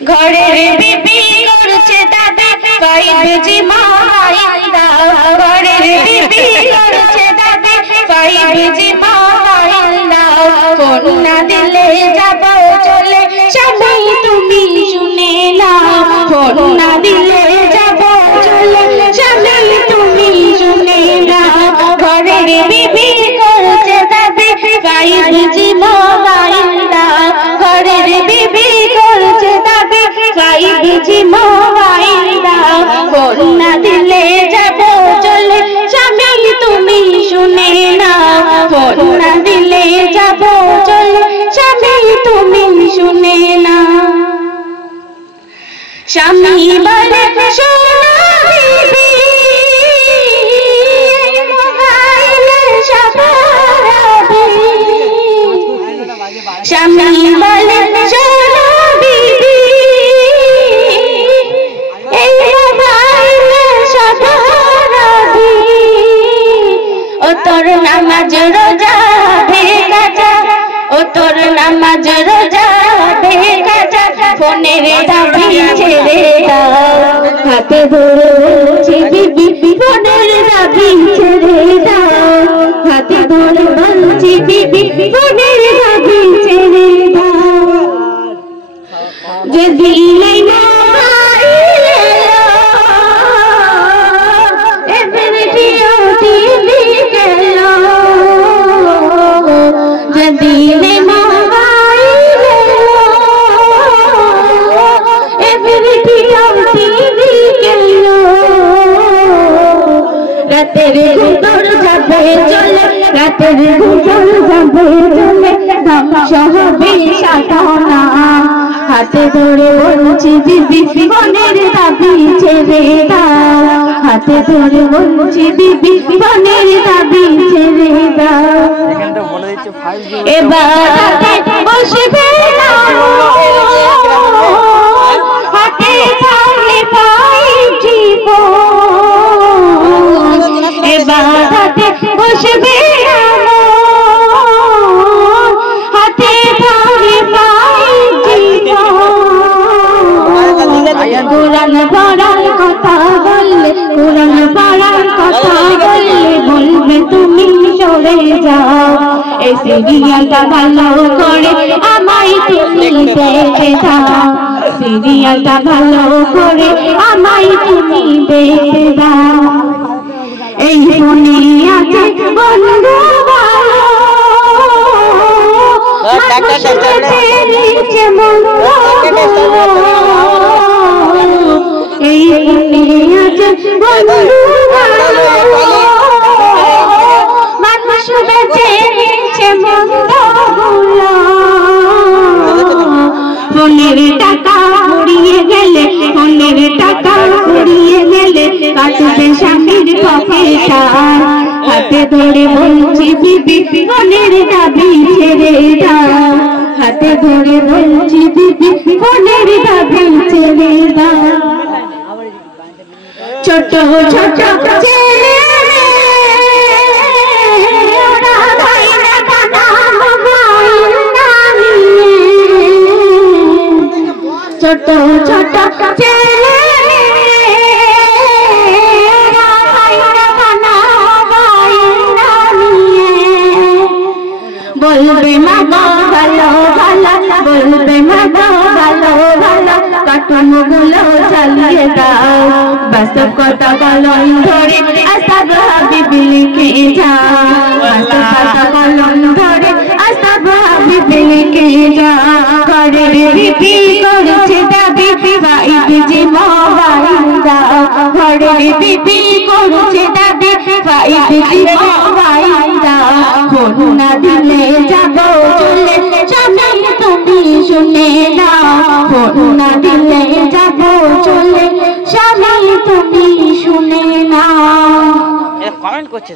ঘরের বিবি করছে দাবি 5G মোবাইল দাও, ঘরের বিবি করছে দাবি 5G মোবাইল দাও। ফোন না দিলে যাব চলে স্বামী তুমি শুনে নাও, ফোন না দিলে যাব চলে স্বামী তুমি শুনে নাও। ঘরের বিবি করছে দাবি 5G মোবাইল দাও, ঘরের বিবি করছে দাবি 5G মোবাইল দাও। ফোন না দিলে যাব চলে স্বামী তুমি শুনে নাও, ফোন না দিলে যাব চলে স্বামী তুমি শুনে নাও। স্বামী বলে শোনো বিবি মোবাইলের সফরাবি, স্বামী বলে শোনো বিবি এই মোবাইলের সফরাবি। ও তোর নামাজ রোজা বেকাজা, ও তোর নামাজ রোজা বেকাজা, ফোনের দাবি ছেড়ে দাও। হাতে ধরে বলছি বিবি ফোনের দাবি ছেড়ে দাও, হাতে ধরে বলছি বিবি ফোনের দাবি ছেড়ে দাও। যদি রাতের ঘুটর যাবে চলে, রাতের ঘুটর যাবে চলে, ধ্বংস হবে সাধনা। হাতে ধরে বলছি বিবি ফোনের দাবি ছেড়ে দাও, হাতে ধরে বলছি বিবি ফোনের দাবি ছেড়ে দাও। এবার হাতে বসবে না, হাতে থাকলে 5G এবার হাতে বসবে হাতে থাকলে 5G। কোরআন পড়ার কথা বললে, কোরআন পড়ার কথা বললে বলবে তুমি সরে যাও। এই সিরিয়ালটা ভালো করে আমায় তুমি দেখে দাও, সিরিয়ালটা ভালো করে আমায় তুমি দেখে দাও। এই ফোনে আছে বন্ধু ভালো, এই ফোনে আছে বন্ধু ভালো, মানুষ বেঁচে নিচ্ছে বন্ধুগুলো। ফোনের টাকা উড়িয়ে গেলে, ফোনের টাকা উড়িয়ে গেলে কাটবে স্বামীর পকেটা। হাতে ধরে বলছি বিবি ফোনের দাবি ছেড়ে দাও, হাতে ধরে বলছি বিবি ফোনের দাবি ছেড়ে দাও। ছোট ছোট ছেলে ছোট ছোট ছেলে বলবে মা ভালো ভালো, বলবে মা ভালো ভালো, কার্টুন গুলো চালিয়ে দাও। বাস্তব কথা কলম ধরে আসাব হাবিবি লিখে যাও, বাস্তব কথা কলম ধরে আসাব হাবিবি লিখে যাও। ঘরের বিবি করছে দাবি 5G মোবাইল দাও, ঘরের বিবি করছে দাবি 5G মোবাইল দাও। ফোন না দিলে যাব চলে স্বামী তুমি শুনে নাও, ফোন না দিলে যাব চলে স্বামী তুমি শুনে নাও। কমেন্ট করছে।